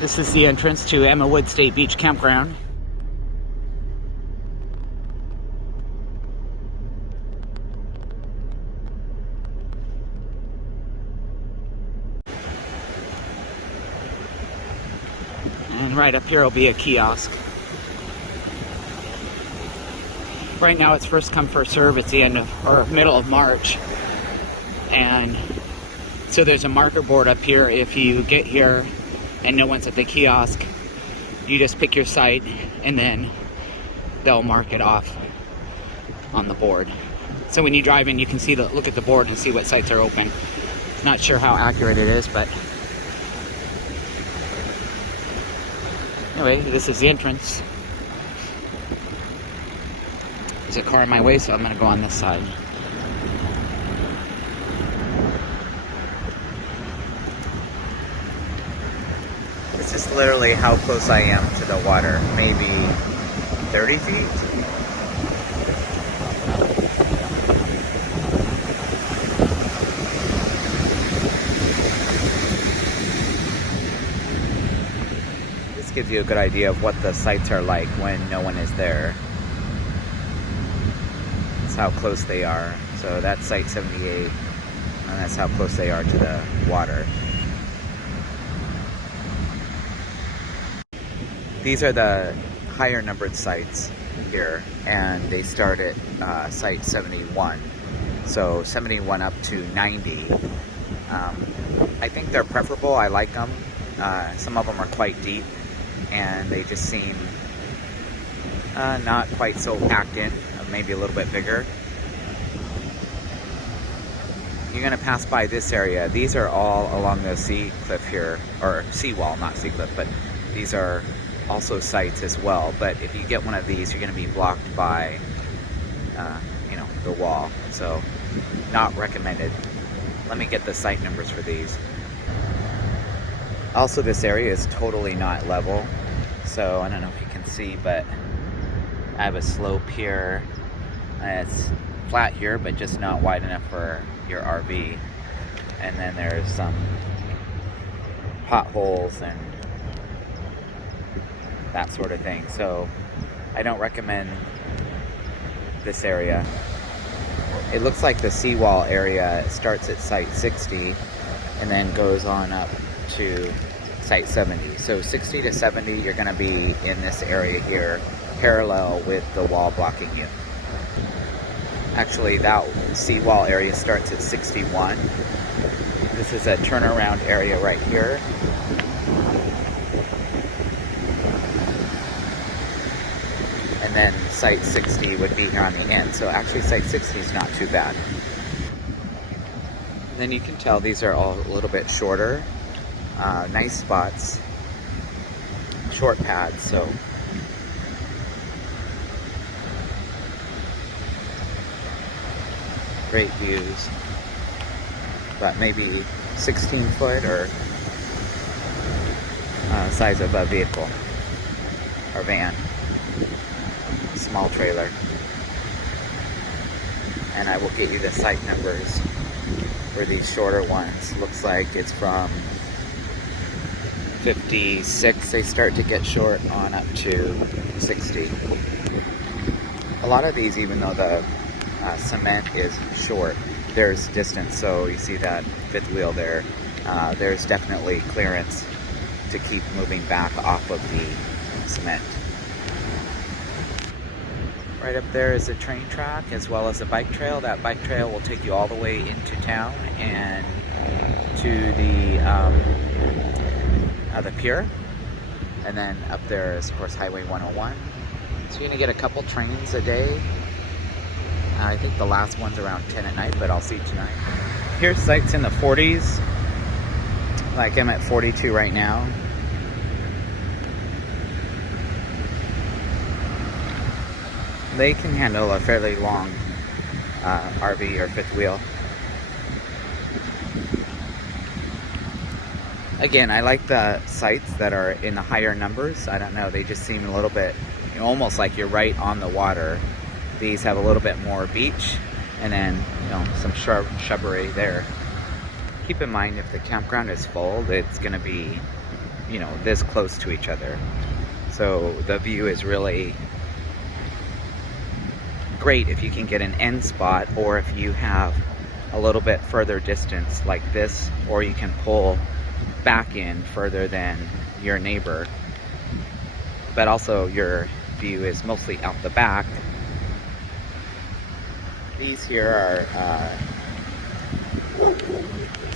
This is the entrance to Emma Wood State Beach Campground. And right up here will be a kiosk. Right now it's first come, first serve. It's the end of, or middle of March. And so there's a marker board up here. If you get here and no one's at the kiosk, you just pick your site and then they'll mark it off on the board. So when you drive in, you can see look at the board and see what sites are open. Not sure how accurate it is, but anyway, this is the entrance. There's a car in my way, so I'm gonna go on this side. This is literally how close I am to the water. Maybe 30 feet? This gives you a good idea of what the sites are like when no one is there. That's how close they are. So that's site 78, and that's how close they are to the water. These are the higher numbered sites here, and they start at site 71. So 71 up to 90. I think they're preferable. I like them. Some of them are quite deep, and they just seem not quite so packed in, maybe a little bit bigger. You're going to pass by this area. These are all along the sea cliff here, or seawall, not sea cliff, but these are also sites as well. But if you get one of these, you're going to be blocked by the wall, so not recommended. Let me get the site numbers for these. Also, this area is totally not level, so I don't know if you can see, but I have a slope here. It's flat here, but just not wide enough for your RV. And then there's some potholes and that sort of thing. So I don't recommend this area. It looks like the seawall area starts at site 60 and then goes on up to site 70. So 60 to 70, you're going to be in this area here, parallel with the wall blocking you. Actually, that seawall area starts at 61. This is a turnaround area right here. And then site 60 would be here on the end. So actually site 60 is not too bad. And then you can tell these are all a little bit shorter. Nice spots. Short pads, so great views. But maybe 16 foot or size of a vehicle or van. Small trailer. And I will get you the site numbers for these shorter ones. Looks like it's from 56 they start to get short on up to 60. A lot of these, even though the cement is short, there's distance. So you see that fifth wheel there. There's definitely clearance to keep moving back off of the cement. Right up there is a train track as well as a bike trail. That bike trail will take you all the way into town and to the pier. And then up there is, of course, Highway 101. So you're going to get a couple trains a day. I think the last one's around 10 at night, but I'll see tonight. Here's sites in the 40s. Like I'm at 42 right now. They can handle a fairly long RV or fifth wheel. Again, I like the sites that are in the higher numbers. I don't know, they just seem a little bit, almost like you're right on the water. These have a little bit more beach and then some shrubbery there. Keep in mind, if the campground is full, it's going to be you know, this close to each other. So the view is really great if you can get an end spot, or if you have a little bit further distance like this, or you can pull back in further than your neighbor. But also your view is mostly out the back. These here are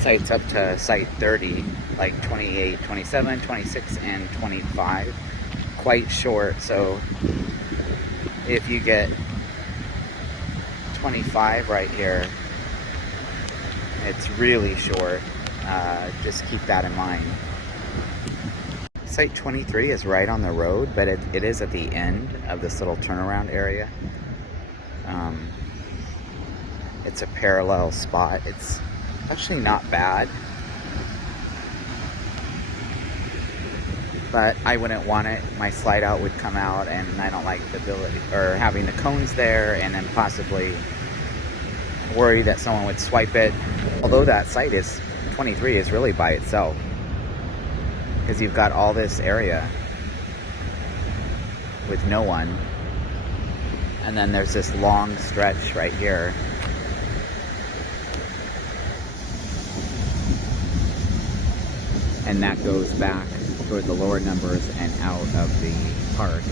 sites up to site 30, like 28, 27, 26, and 25. Quite short, so if you get 25 right here, it's really short. Just keep that in mind. Site 23 is right on the road, but it is at the end of this little turnaround area. It's a parallel spot. It's actually not bad, but I wouldn't want it. My slide out would come out, and I don't like the ability, or having the cones there, and then possibly worry that someone would swipe it. Although that site is 23 is really by itself, because you've got all this area with no one, and then there's this long stretch right here. And that goes back toward the lower numbers and out of the park.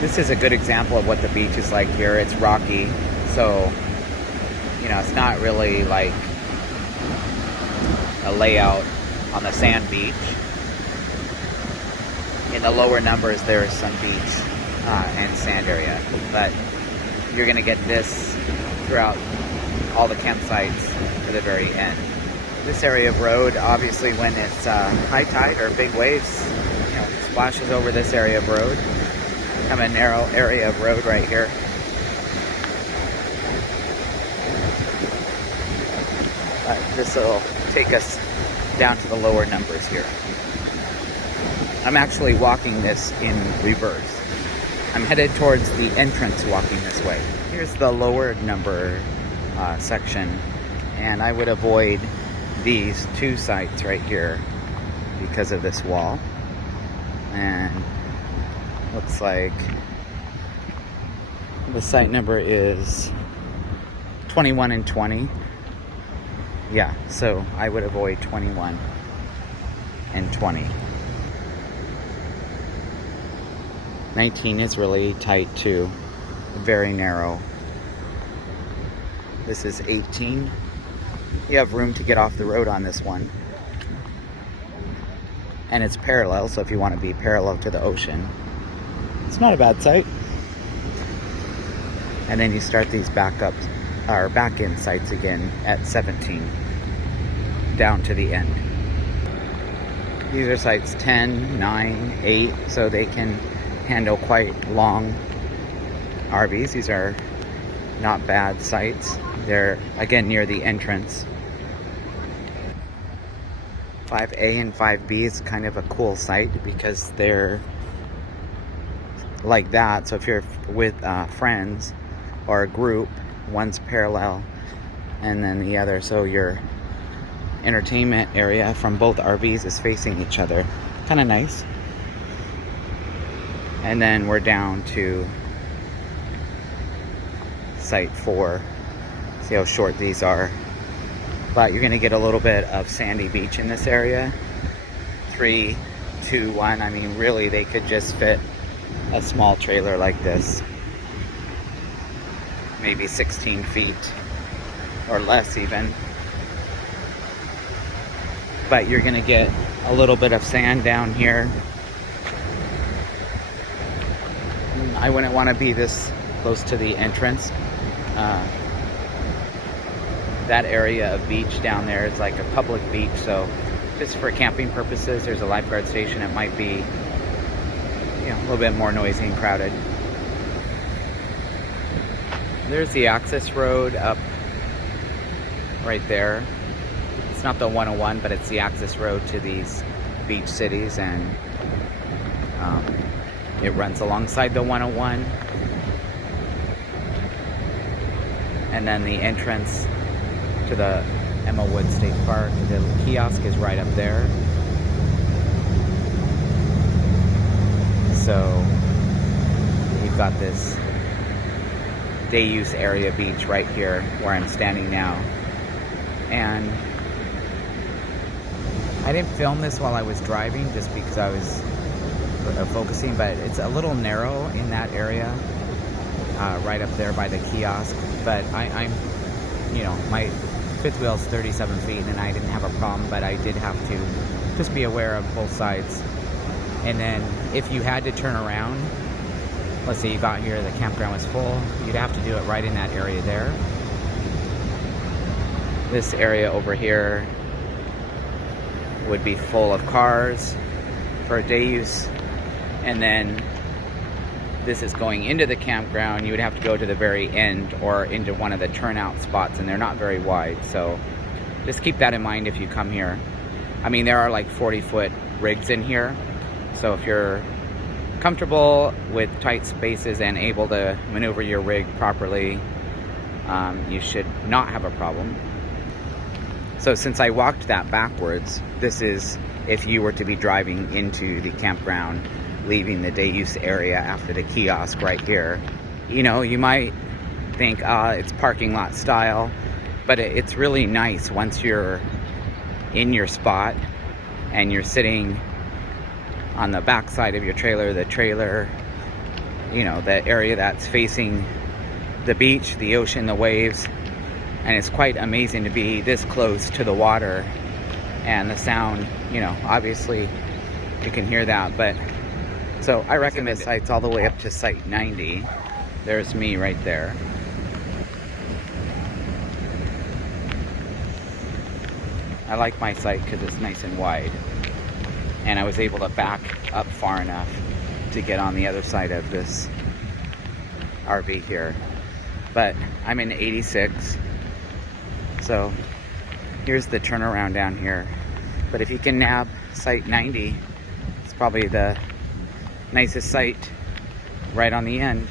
This is a good example of what the beach is like here. It's rocky, so you know, it's not really like a layout on the sand beach. In the lower numbers, there's some beach and sand area, but you're gonna get this throughout all the campsites to the very end. This area of road, obviously when it's high tide or big waves, you know, splashes over this area of road. Kind of a narrow area of road right here. This will take us down to the lower numbers here. I'm actually walking this in reverse. I'm headed towards the entrance walking this way. Here's the lower number section, and I would avoid these two sites right here because of this wall. And looks like the site number is 21 and 20. Yeah, so I would avoid 21 and 20. 19 is really tight too, very narrow. This is 18. You have room to get off the road on this one. And it's parallel, so if you want to be parallel to the ocean, it's not a bad site. And then you start these back in sites again at 17, down to the end. These are sites 10, 9, 8, so they can handle quite long RVs. These are not bad sites. They're again near the entrance. 5A and 5B is kind of a cool site because they're like that. So if you're with friends or a group, one's parallel and then the other, so your entertainment area from both RVs is facing each other. Kind of nice. And then we're down to site 4. See how short these are. But you're going to get a little bit of sandy beach in this area. 3, 2, 1. I mean, really, they could just fit a small trailer like this. Maybe 16 feet or less even. But you're going to get a little bit of sand down here. I wouldn't want to be this close to the entrance. That area of beach down there is like a public beach, so just for camping purposes, there's a lifeguard station. It might be, you know, a little bit more noisy and crowded. There's the access road up right there. It's not the 101, but it's the access road to these beach cities, and it runs alongside the 101. And then the entrance to the Emmawood State Park. The kiosk is right up there. So we've got this day use area beach right here where I'm standing now. And I didn't film this while I was driving just because I was focusing, but it's a little narrow in that area, right up there by the kiosk. But I'm, you know, my fifth wheel is 37 feet and I didn't have a problem, but I did have to just be aware of both sides. And then if you had to turn around, let's say you got here, the campground was full, you'd have to do it right in that area there. This area over here would be full of cars for day use. And then this is going into the campground. You would have to go to the very end or into one of the turnout spots, and they're not very wide. So just keep that in mind if you come here. I mean, there are like 40-foot rigs in here. So if you're comfortable with tight spaces and able to maneuver your rig properly, you should not have a problem. So since I walked that backwards, this is if you were to be driving into the campground, leaving the day use area after the kiosk right here. You know, you might think it's parking lot style, but it's really nice once you're in your spot and you're sitting on the back side of your trailer, you know, the area that's facing the beach, the ocean, the waves. And it's quite amazing to be this close to the water and the sound, you know, obviously you can hear that. But so I recommend sites all the way up to site 90. There's me right there. I like my site because it's nice and wide. And I was able to back up far enough to get on the other side of this RV here. But I'm in 86. So here's the turnaround down here. But if you can nab site 90, it's probably the nicest site right on the end.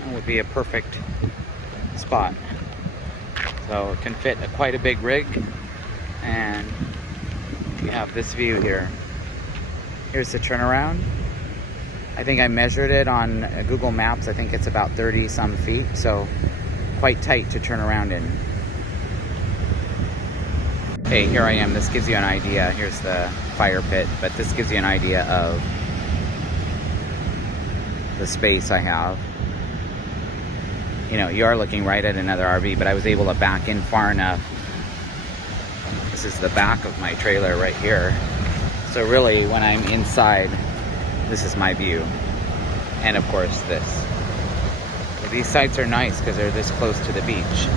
That would be a perfect spot. So it can fit quite a big rig, and you have this view here. Here's the turnaround. I think I measured it on Google Maps. I think it's about 30 some feet, so quite tight to turn around in. Okay, here I am. This gives you an idea. Here's the fire pit, but this gives you an idea of the space I have. You know, you are looking right at another RV, but I was able to back in far enough. This is the back of my trailer right here. So really, when I'm inside, this is my view. And of course, this. But these sites are nice because they're this close to the beach.